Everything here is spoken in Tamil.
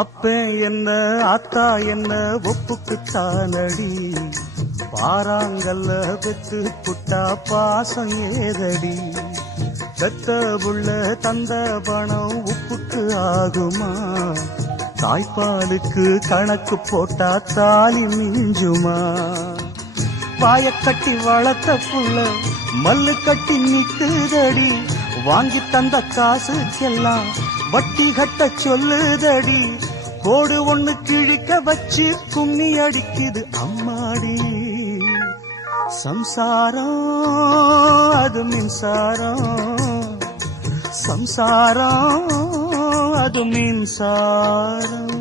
அப்ப என்ன ஆத்தா என்ன ஒப்புக்குத்தானடி, பாறாங்கல்ல பெத்து புட்டா பாசம் ஏதடி, பெத்த புள்ள தந்த பணம் உப்புக்கு ஆகுமா, தாய்ப்பாலுக்கு கணக்கு போட்டா தாலி மிஞ்சுமா, வாயக்கட்டி வளர்த்த புள்ள மல்லு கட்டி நிக்குதடி, வாங்கி தந்த காசுக்கெல்லாம் வட்டி கட்ட சொல்லுதடி, கோடு ஒண்ணு கிழிக்க வச்சு கும்மி அடிக்குது அம்மாடி, சம்சாரம் அது மின்சாரம், சம்சாரம் அது மின்சாரம்.